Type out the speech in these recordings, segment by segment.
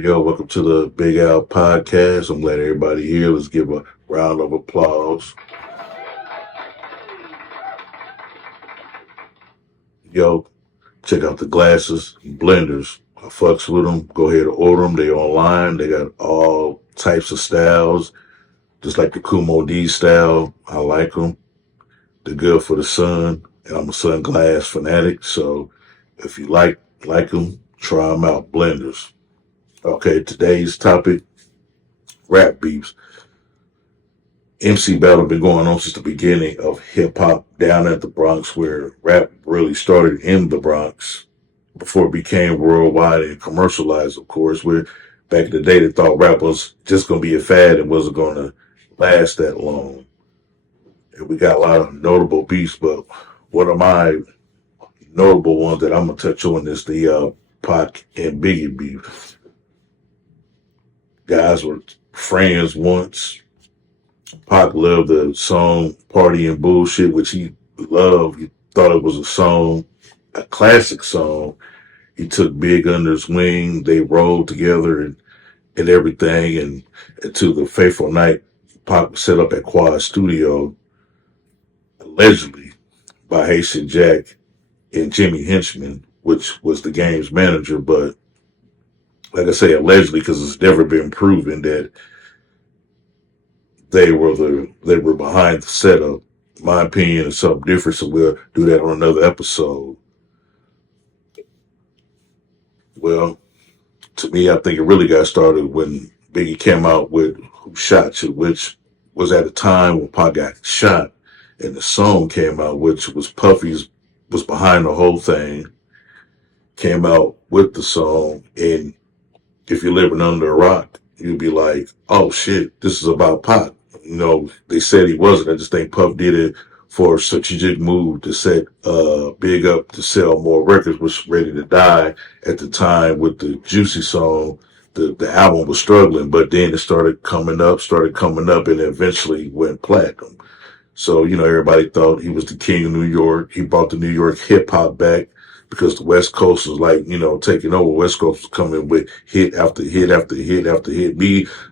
Yo, welcome to the Big Al podcast. I'm glad everybody here. Let's give a round of applause. Yo, check out the glasses, blenders. I fucks with them. Go ahead and order them. They online. They got all types of styles, just like the Kumo D style. I like them. They're good for the sun, and I'm a sunglass fanatic. So if you like them, try them out. Blenders. Okay, today's topic: rap beefs. MC battle been going on since the beginning of hip hop down at the Bronx, where rap really started in the Bronx before it became worldwide and commercialized, of course. Where back in the day they thought rap was just gonna be a fad and wasn't gonna last that long. And we got a lot of notable beats, but one of my notable ones that I'm gonna touch on is the Pac and Biggie beef. Guys were friends once. Pac loved the song Party and Bullshit, which he loved. He thought it was a song, a classic song. He took Big under his wing. They rolled together and everything. And to the fateful night, Pac was set up at Quad Studio, allegedly by Haitian Jack and Jimmy Henchman, which was the game's manager. But like I say, allegedly, because it's never been proven that they were behind the setup. My opinion is something different, so we'll do that on another episode. Well, to me, I think it really got started when Biggie came out with "Who Shot You," which was at a time when Pac got shot, and the song came out, which was Puffy's was behind the whole thing. Came out with the song, and if you're living under a rock, you'd be like, "Oh shit, this is about Pac." They said he wasn't. I just think Puff did it for a strategic move to set Big up to sell more records, was ready to die at the time with the Juicy song. The album was struggling, but then it started coming up, and eventually went platinum. So, everybody thought he was the king of New York. He brought the New York hip hop back because the West Coast was like, taking over. West Coast was coming with hit after hit after hit after hit.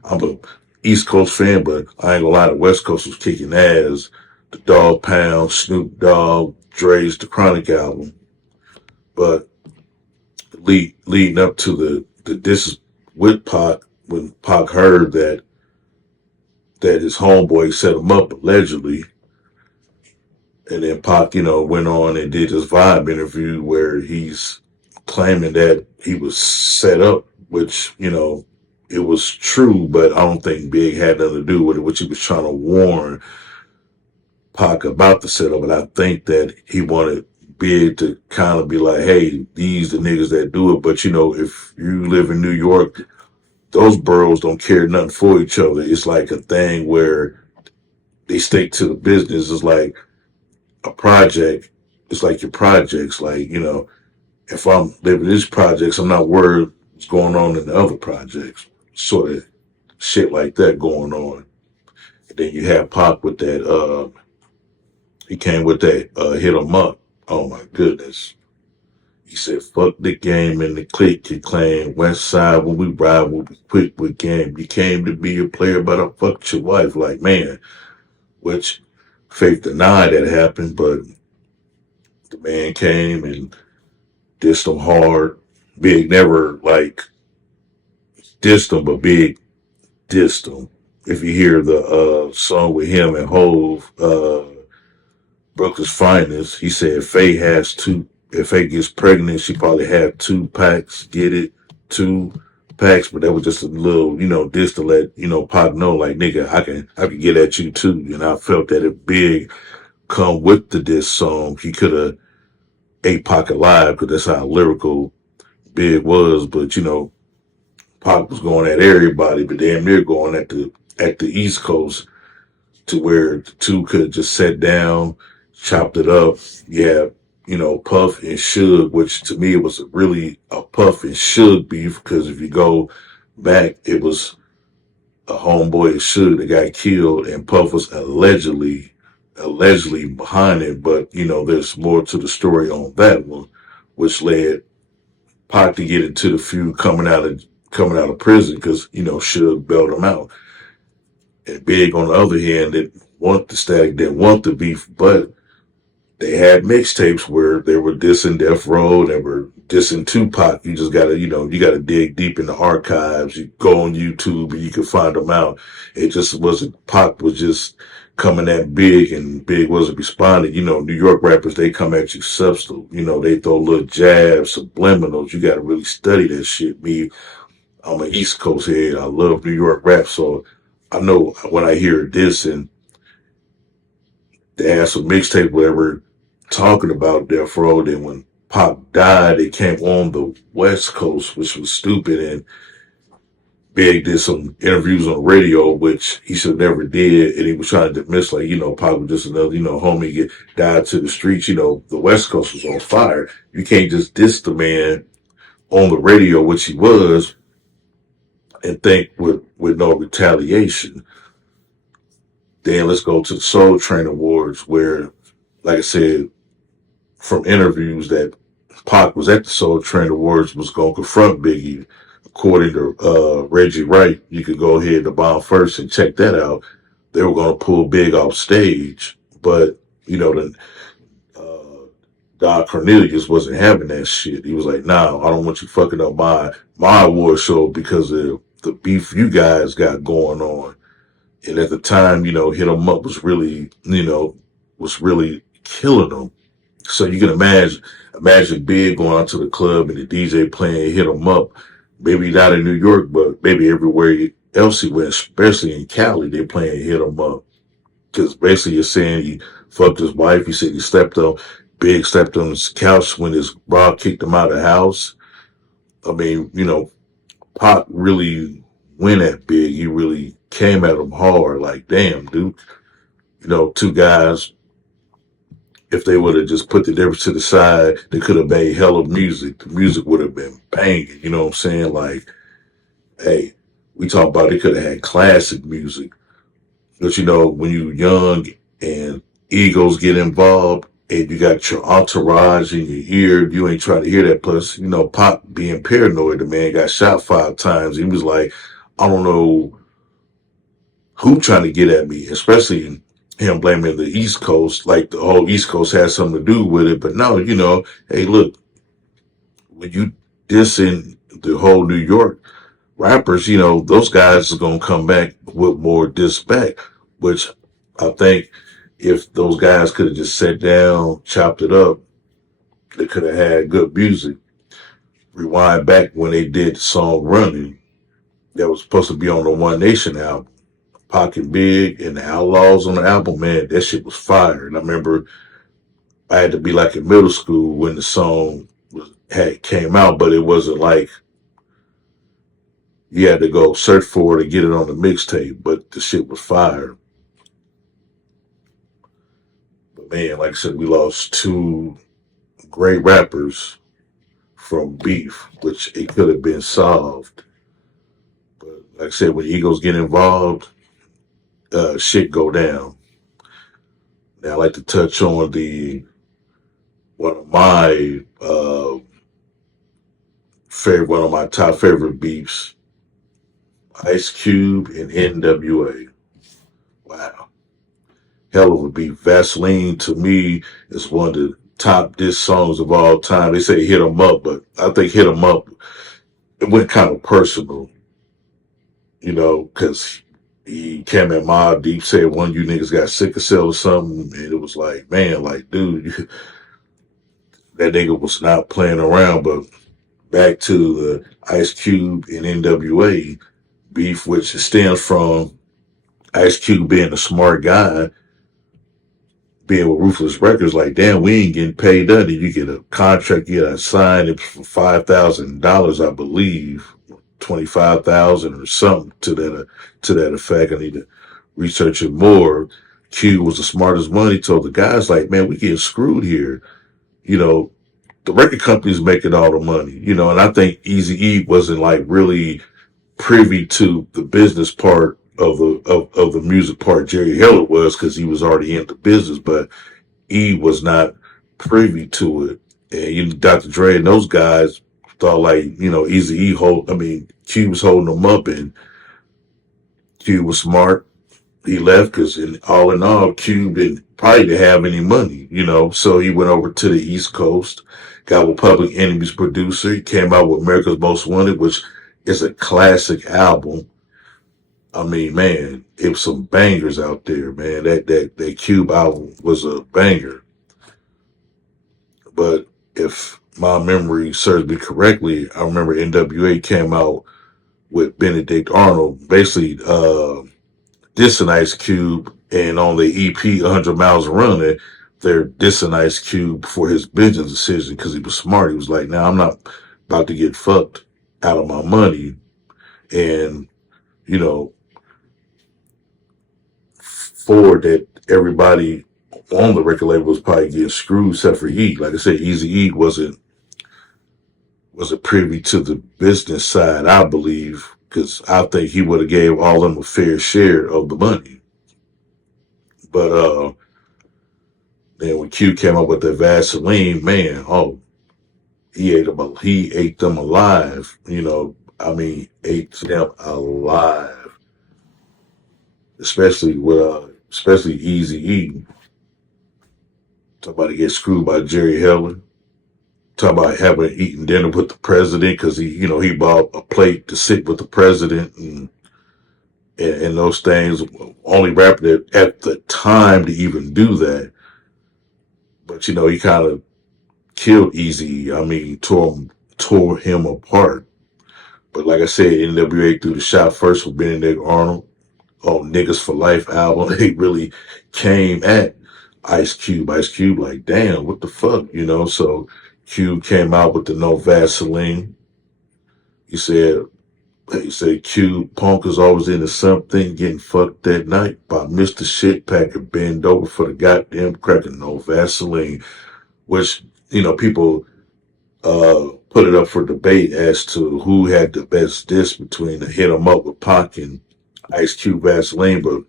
I'm a East Coast fan, but I ain't gonna lie, the West Coast was kicking ass. The Dog Pound, Snoop Dogg, Dre's The Chronic album. But leading up to the this with Pac, when Pac heard that his homeboy set him up allegedly, and then Pac, went on and did his Vibe interview where he's claiming that he was set up, which, it was true, but I don't think Big had nothing to do with it, which he was trying to warn Pac about the setup. And I think that he wanted Big to kind of be like, hey, these the niggas that do it. But, if you live in New York, those boroughs don't care nothing for each other. It's like a thing where they stick to the business. It's like a project. It's like your projects. Like, if I'm living these projects, I'm not worried what's going on in the other projects. Sort of shit like that going on. And then you have Pac with that, he came with that, hit 'em up. Oh my goodness. He said, fuck the game and the clique you claim. West side, when we ride, we'll be quick with game. You came to be a player, but I fucked your wife. Like, man, which Faith denied that happened, but the man came and dissed him hard. Big never, like, dissed him, but Big dissed him. If you hear the song with him and Hove, Brooklyn's Finest, he said if Faye gets pregnant, she probably have two packs, get it, two packs, but that was just a little, diss to let, Pac know, like, nigga, I can get at you too. And I felt that if Big come with the diss song, he could have ate Pac alive, because that's how lyrical Big was. But, Pac was going at everybody, but damn near going at the East Coast, to where the two could just sat down, chopped it up. Yeah, Puff and Suge, which to me was really a Puff and Suge beef, because if you go back, it was a homeboy and Suge that got killed, and Puff was allegedly behind it. But there's more to the story on that one, which led Pac to get into the feud, coming out of prison because, Suge bailed him out. And Big, on the other hand, didn't want the static, didn't want the beef, but they had mixtapes where they were dissing Death Row, they were dissing Tupac. You just gotta, you gotta dig deep in the archives. You go on YouTube and you can find them out. It just wasn't, Pac was just coming at Big and Big wasn't responding. New York rappers, they come at you subtle. They throw little jabs, subliminals. You gotta really study that shit. Me, I'm an East Coast head. I love New York rap. So I know when I hear this and they had some mixtape where they were talking about Death Row. Then when Pac died, it came on the West Coast, which was stupid. And Big did some interviews on radio, which he should never did. And he was trying to dismiss, like, Pac was just another, homie died to the streets. The West Coast was on fire. You can't just diss the man on the radio, which he was, and think with no retaliation. Then let's go to the Soul Train Awards, where, like I said, from interviews that Pac was at the Soul Train Awards was going to confront Biggie. According to Reggie Wright, you could go ahead to Bomb First and check that out. They were going to pull Big off stage, but the Don Cornelius wasn't having that shit. He was like, "Nah, I don't want you fucking up my award show because of the beef you guys got going on." And at the time, Hit 'Em Up was really, was really killing them. So you can imagine Big going out to the club and the DJ playing Hit 'Em Up. Maybe not in New York, but maybe everywhere else he went, especially in Cali, they playing Hit 'Em Up. Because basically you're saying he fucked his wife. He said Big slept on his couch when his bra kicked him out of the house. I mean, Pac really went at Big. He really came at him hard. Like, damn, dude. Two guys, if they would have just put the difference to the side, they could have made hella music. The music would have been banging. You know what I'm saying? Like, hey, we talk about they could have had classic music. But when you're young and egos get involved and you got your entourage in your ear, you ain't trying to hear that. Plus, Pac being paranoid, the man got shot 5 times. He was like, I don't know who trying to get at me, especially him blaming the East Coast, like the whole East Coast has something to do with it. But no, hey, look, when you dissing the whole New York rappers, those guys are going to come back with more diss back, which I think if those guys could have just sat down, chopped it up, they could have had good music. Rewind back when they did the song Running, that was supposed to be on the One Nation album. Pocket Big and the Outlaws on the album, man, that shit was fire. And I remember I had to be like in middle school when the song came out, but it wasn't like you had to go search for it to get it on the mixtape, but the shit was fire. But man, like I said, we lost 2 great rappers from beef, which it could have been solved. But like I said, when egos get involved, shit go down. Now I like to touch on one of my one of my top favorite beefs, Ice Cube and NWA. Wow. Hell of a beef. Vaseline to me is one of the top diss songs of all time. They say Hit 'Em Up, but I think Hit 'Em Up, it went kind of personal, because he came at Mobb Deep, said one of you niggas got sickle cell or something, and it was like, man, like, dude, that nigga was not playing around. But back to the Ice Cube and NWA beef, which stems from Ice Cube being a smart guy, being with Ruthless Records, like, damn, we ain't getting paid nothing. You get a contract, you get a sign it for $5,000, I believe, 25,000 or something to that effect. I need to research it more. Q was the smartest money. Told the guys, like, man, we getting screwed here. The record company's making all the money. And I think Eazy-E wasn't like really privy to the business part of the music part. Jerry Heller was, because he was already in the business, but E was not privy to it. And Dr. Dre and those guys thought like, Easy E Cube was holding him up, and Cube was smart. He left because all in all, Cube didn't have any money, so he went over to the East Coast, got with Public Enemy's producer. He came out with America's Most Wanted, which is a classic album. I mean, man, it was some bangers out there, man. That Cube album was a banger. But if my memory serves me correctly, I remember NWA came out with Benedict Arnold, basically dissing Ice Cube, and on the EP 100 Miles Running, they're dissing Ice Cube for his business decision because he was smart. He was like, "Now I'm not about to get fucked out of my money," and you know, for that, everybody on the record label was probably getting screwed except for E. Like I said, Easy E wasn't privy to the business side, I believe, because I think he would have gave all of them a fair share of the money. But then when Q came up with the Vaseline, man, oh, he ate them alive. Ate them alive, especially Easy E. Talk about to get screwed by Jerry Heller. Talk about having eaten dinner with the president because he bought a plate to sit with the president, and those things. Only rapper at the time to even do that. But he kind of killed Easy. Tore him apart. But like I said, NWA threw the shot first with Benedict Arnold on Niggas for Life album. They really came at Ice Cube. Ice Cube, like, damn, what the fuck, So Cube came out with the No Vaseline. He said, Cube, punk is always into something, getting fucked that night by Mr. Shit Packer, bend over for the goddamn cracker, no Vaseline. Which, people put it up for debate as to who had the best diss between the Hit 'em Up with Pac and Ice Cube Vaseline, but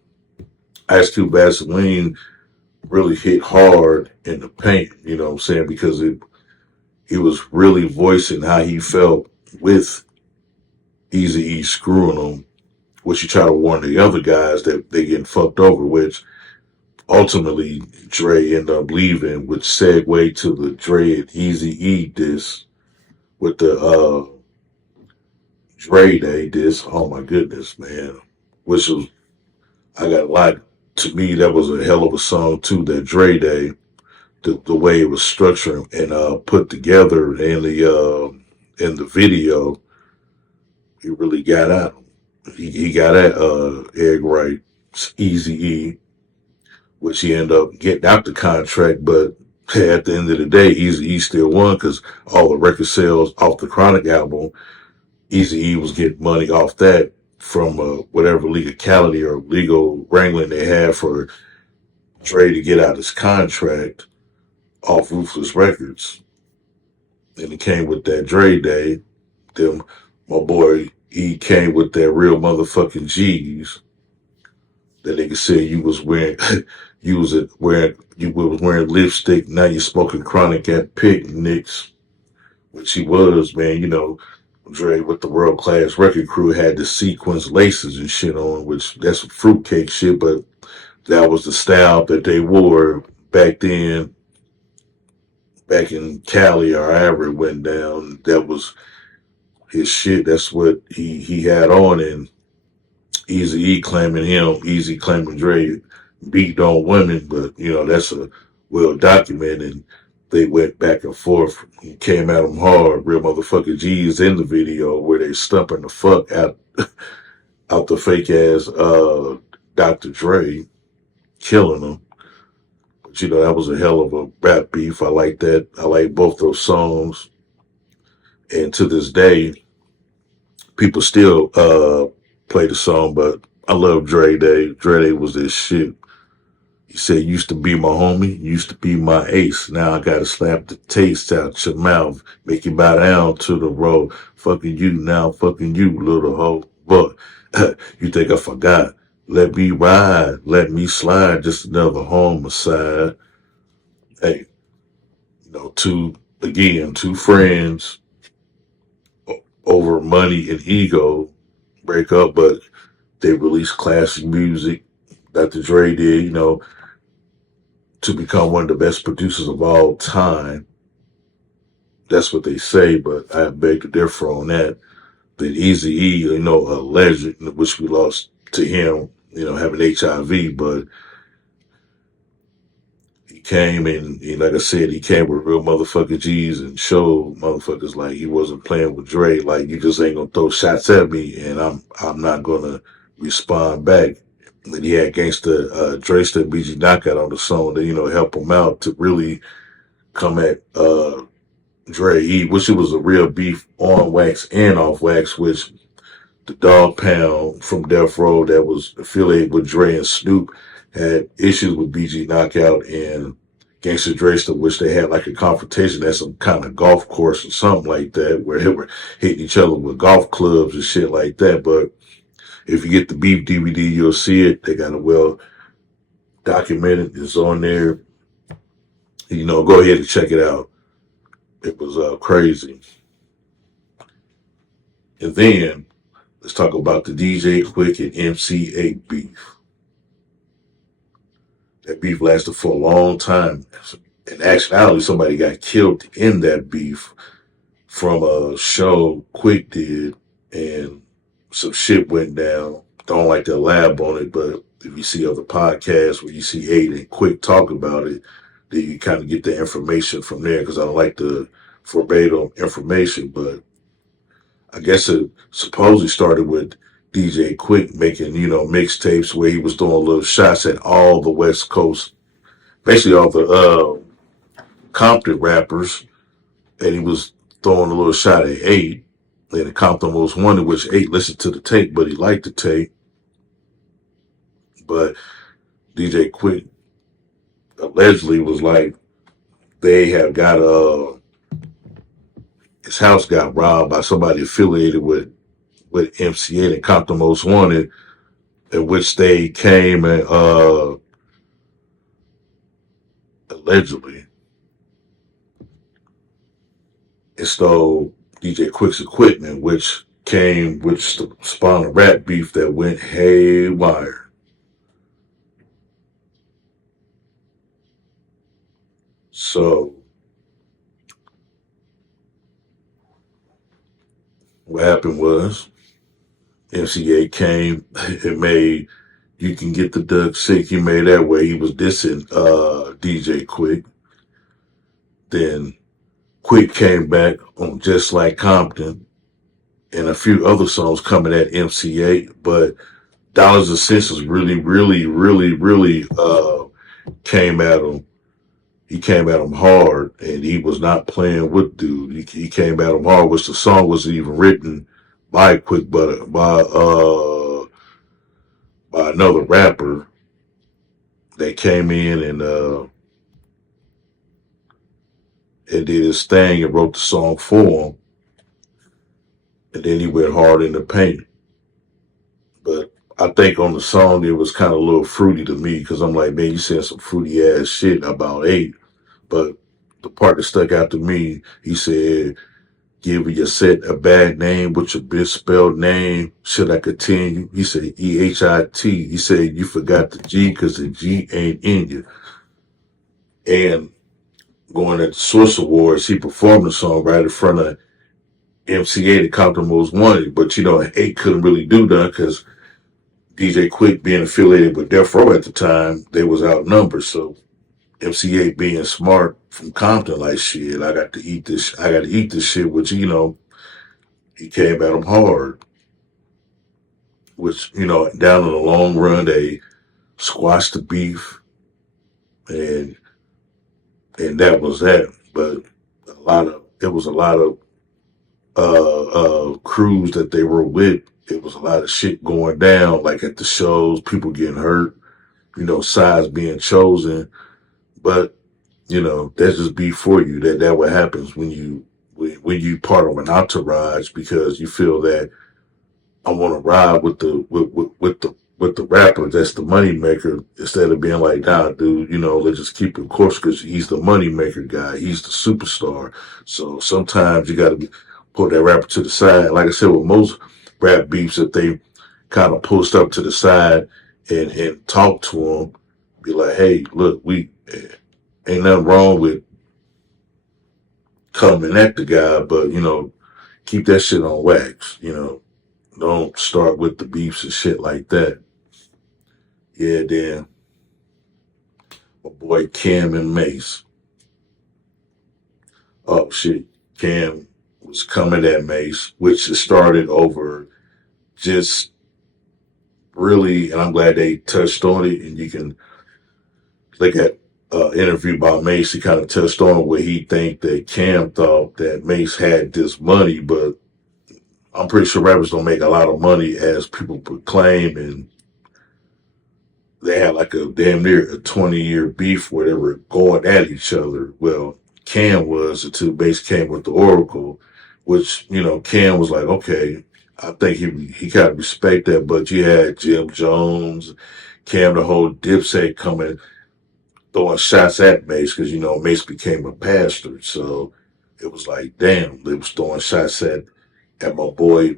Ice Cube Vaseline really hit hard in the paint, because he was really voicing how he felt with Easy E screwing him, which he tried to warn the other guys that they getting fucked over, which ultimately Dre ended up leaving, which segue to the Dre and Easy E diss with the Dre Day diss. Oh my goodness, man. Which was, I got a lot. To me, that was a hell of a song too, that Dre Day. The way it was structured and put together in the video, he really got at him. He got at Egg Wright, Easy E, which he ended up getting out the contract, but at the end of the day, Easy E still won because all the record sales off the Chronic album, Easy E was getting money off that from whatever legality or legal wrangling they had for Dre to get out his contract off Ruthless Records. And it came with that Dre Day. Then my boy E came with that real motherfucking G's. That nigga said you was wearing you was wearing lipstick, now you smoking Chronic at picnics. Which he was, man, Dre with the World Class Record Crew had the sequins laces and shit on, which that's some fruitcake shit, but that was the style that they wore back then, back in Cali or however it went down. That was his shit. That's what he had on, and Easy E claiming him, Easy claiming Dre beat on women, but that's a well documented. And they went back and forth. He came at him hard. Real motherfucker G's in the video where they stumping the fuck out out the fake ass Dr. Dre, killing him. But that was a hell of a rap beef. I like that. I like both those songs. And to this day, people still play the song, but I love Dre Day. Dre Day was this shit. He said, used to be my homie, used to be my ace. Now I gotta slap the taste out your mouth, make you bow down to the road. Fucking you now, fucking you, little hoe. But you think I forgot? Let me ride, let me slide, just another homicide. Hey, two friends over money and ego break up, but they released classic music. Dr. Dre did, to become one of the best producers of all time. That's what they say, but I beg to differ on that. Then Easy E, a legend, which we lost to him, having HIV, but he came and, like I said, he came with real motherfucking G's and showed motherfuckers like he wasn't playing with Dre. Like you just ain't gonna throw shots at me, and I'm not gonna respond back. And he had Gangsta Dresta and BG Knockout on the song to help him out to really come at Dre. Which it was a real beef on wax and off wax, which the Dog Pound from Death Row that was affiliated with Dre and Snoop had issues with BG Knockout and Gangsta Dresta, which they had like a confrontation at some kind of golf course or something like that, where they were hitting each other with golf clubs and shit like that. But if you get the Beef DVD, you'll see it. They got it well documented. It's on there. Go ahead and check it out. It was crazy. And then let's talk about the DJ Quick and MC8 beef. That beef lasted for a long time. In actuality, somebody got killed in that beef from a show Quick did, and some shit went down. Don't like to lab on it, but if you see other podcasts where you see 8 and Quick talk about it, then you kind of get the information from there, because I don't like the verbatim information, but I guess it supposedly started with DJ Quick making, mixtapes where he was doing little shots at all the West Coast, basically all the Compton rappers, and he was throwing a little shot at 8. And the Compton Most Wanted, which 8 listened to the tape, but he liked the tape. But DJ Quick allegedly was like, they have got his house got robbed by somebody affiliated with MC8 and Compton Most Wanted, in which they came and allegedly and stole DJ Quick's equipment, which spawned a rap beef that went haywire. So what happened was MC8 came and made You Can Get the Duck Sick. He made that way. He was dissing DJ Quick. Then Quick came back on Just Like Compton and a few other songs coming at MC8, but Dollars and Cents really, really, really, really came at him. He came at him hard, and he was not playing with dude. He came at him hard, which the song wasn't even written by Quick, but by another rapper. They came in and did his thing and wrote the song for him. And then he went hard in the paint. But I think on the song it was kind of a little fruity to me, because I'm like, man, you said some fruity ass shit about 8. But the part that stuck out to me, he said, give your set a bad name with your misspelled name. Should I continue? He said EHIT. He said you forgot the G because the G ain't in you. And going at the Source Awards, he performed the song right in front of MC8 and Compton Most Wanted. But 8 couldn't really do that because DJ Quick being affiliated with Death Row at the time, they was outnumbered. So MC8 being smart from Compton, like shit, I got to eat this shit, which, he came at him hard. Which, down in the long run, they squashed the beef, and that was that. But it was a lot of crews that they were with. It was a lot of shit going down, like at the shows, people getting hurt, sides being chosen. But, that's just beef for you. That what happens when you part of an entourage, because you feel that I want to ride with the rapper that's the money maker, instead of being like, nah, dude, let's just keep it course, because he's the money maker guy. He's the superstar. So sometimes you got to pull that rapper to the side. Like I said, with most rap beefs, if they kind of post up to the side and talk to him, be like, hey, look, we ain't nothing wrong with coming at the guy, but keep that shit on wax. Don't start with the beefs and shit like that. Yeah, then my boy Cam and Mace. Oh shit, Cam was coming at Mace, which started over just really, and I'm glad they touched on it. And you can look at interview about Mace. He kind of touched on where he think that Cam thought that Mace had this money, but I'm pretty sure rappers don't make a lot of money as people proclaim, and they had like a damn near a 20-year beef where they were going at each other. Well, Cam was until Mace came with the Oracle, which, Cam was like, okay, I think he kind of respect that, but you had Jim Jones, Cam, the whole Dipset coming, throwing shots at Mace because, Mace became a pastor. So it was like, damn, they was throwing shots at my boy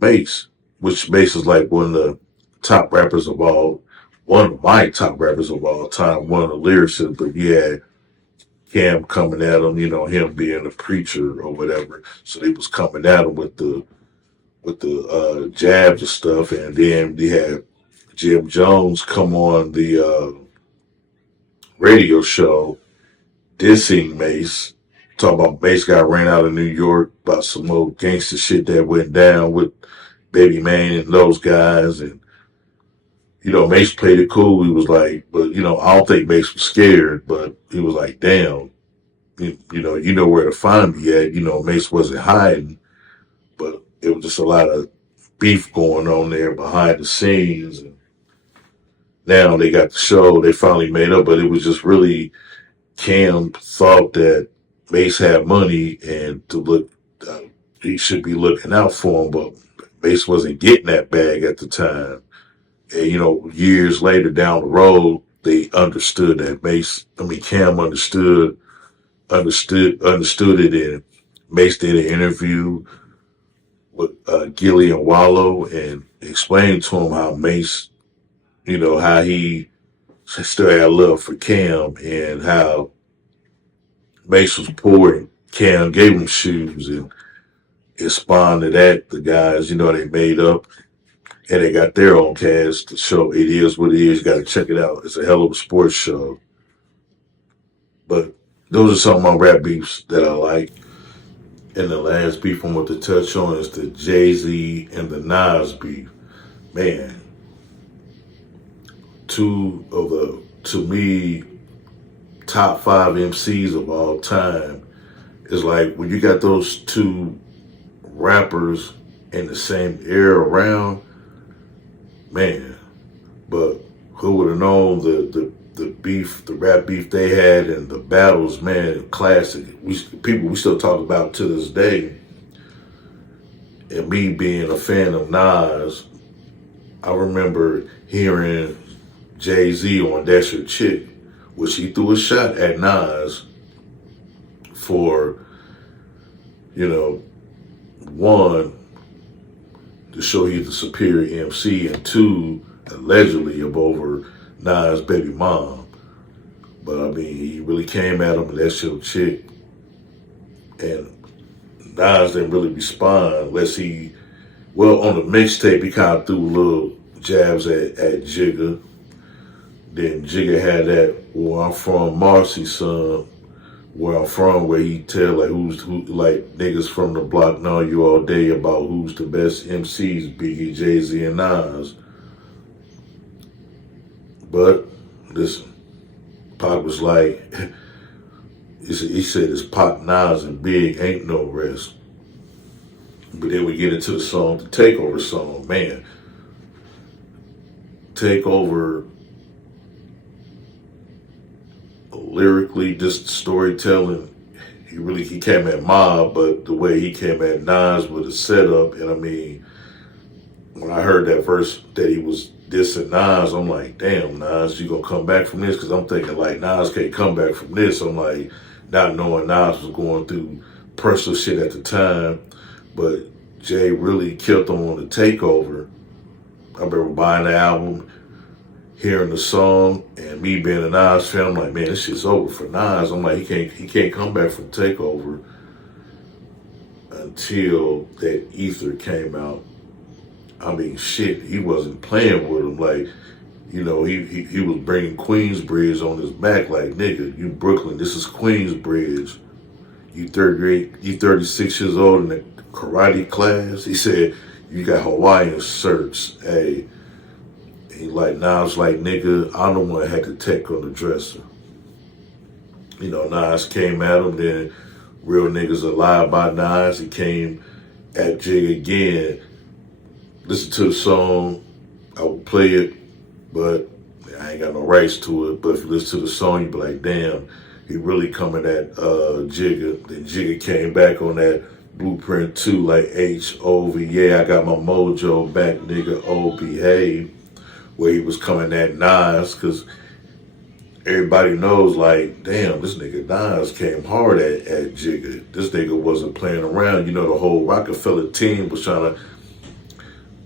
Mace, which Mace is like one of the top rappers of all, one of my top rappers of all time, one of the lyricists. But you had Cam coming at him, him being a preacher or whatever. So they was coming at him with the jabs and stuff, and then they had Jim Jones come on the radio show dissing Mace, talking about Mace got ran out of New York about some old gangster shit that went down with Baby Man and those guys. And Mace played it cool. He was like, but I don't think Mace was scared, but he was like, damn, you know where to find me at. Mace wasn't hiding, but it was just a lot of beef going on there behind the scenes. And now they got the show. They finally made up, but it was just really Cam thought that Mace had money and to look, he should be looking out for him, but Mace wasn't getting that bag at the time. And years later down the road, they understood that Cam understood it, and Mace did an interview with Gillie and Wallow and explained to him how Mace, how he still had love for Cam and how Mace was poor and Cam gave him shoes, and it spawned to that. The guys, they made up and they got their own cast. The show, it is what it is. You got to check it out. It's a hell of a sports show. But those are some of my rap beefs that I like. And the last beef I want to touch on is the Jay-Z and the Nas beef. Man, two of the, to me, top 5 MCs of all time. Is like when you got those two rappers in the same era around, man. But who would have known the beef, the rap beef they had and the battles, man, classic. We still talk about to this day. And me being a fan of Nas, I remember hearing Jay-Z on That's Your Chick, which he threw a shot at Nas for, one, to show he's the superior MC, and two, allegedly of over Nas' baby mom. But he really came at him, and That's Your Chick. And Nas didn't really respond unless on the mixtape, he kind of threw little jabs at Jigga. Then Jigga had that, where I'm from, Marcy's son, where I'm from, where he tell like who like niggas from the block know you all day about who's the best MCs, Biggie, Jay-Z, and Nas. But listen, Pac was like, he said it's Pac, Nas, and Big, ain't no rest. But then we get into the song, the Takeover song, man. Takeover, lyrically, just storytelling. He came at Mob, but the way he came at Nas with the setup, and when I heard that verse that he was dissing Nas, I'm like, damn, Nas, you gonna come back from this? Because I'm thinking like Nas can't come back from this. I'm like, not knowing Nas was going through personal shit at the time. but Jay really killed him on the takeover. I remember buying the album, hearing the song, and me being a Nas fan, I'm like, man, this shit's over for Nas. I'm like, he can't come back from takeover until that Ether came out. I mean, shit, he wasn't playing with him. Like, you know, he was bringing Queensbridge on his back. Like, nigga, you Brooklyn, this is Queensbridge. You 38, you 36 years old in the karate class. He said, you got Hawaiian shirts. Hey, he like, Nas like, nigga, I'm the one that had the tech on the dresser. You know, Nas came at him, then Real Niggas Alive by Nas. He came at Jig again. Listen to the song, I would play it, but I ain't got no rights to it. But if you listen to the song, you be like, damn, he really coming at Jigga. Then Jigga came back on that Blueprint 2 like H.O.V. Yeah, I got my mojo back, nigga, oh, behave. Where he was coming at Nas, because everybody knows, like, damn, this nigga Nas came hard at Jigga. This nigga wasn't playing around. You know, the whole Rockefeller team was trying to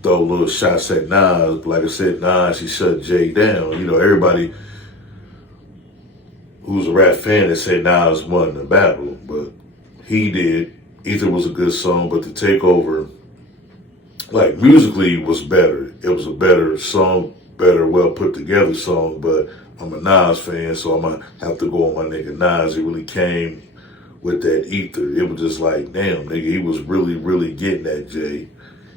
throw little shots at Nas. But like I said, Nas, he shut Jay down. You know, everybody who's a rap fan that said Nas won the battle, but he did. Ether was a good song, but the takeover, like, musically was better. It was a better song, better, well put together song, but I'm a Nas fan, so I'm gonna have to go on my nigga Nas. He really came with that Ether. It was just like, damn, nigga, he was really, really getting at Jay.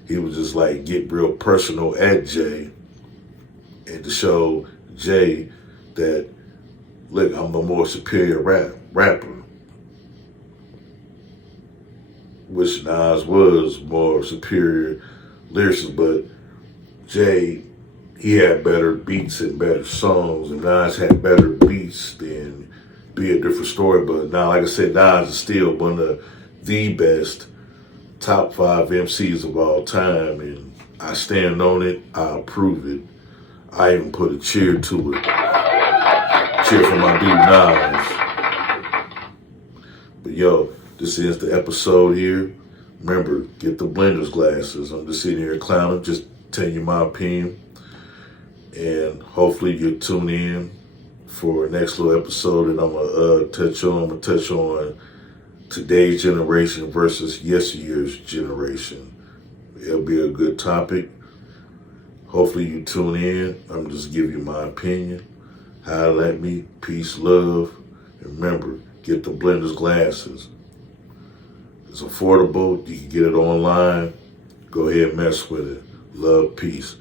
He was just like, get real personal at Jay, and to show Jay that, look, I'm the more superior rapper. Which Nas was more superior lyricist, but Jay, he had better beats and better songs, and Nas had better beats, then be a different story. But now, like I said, Nas is still one of the best top 5 MCs of all time, and I stand on it. I approve it. I even put a cheer to it. Cheer for my dude Nas. But yo, this is the episode here. Remember, get the blender's glasses. I'm just sitting here clowning, just telling you my opinion. And hopefully you'll tune in for the next little episode that I'm gonna touch on. I'm gonna touch on today's generation versus yesteryear's generation. It'll be a good topic. Hopefully you tune in. I'm just giving you my opinion. Holler at me. Peace, love. And remember, get the blender's glasses. It's affordable. You can get it online. Go ahead and mess with it. Love, peace.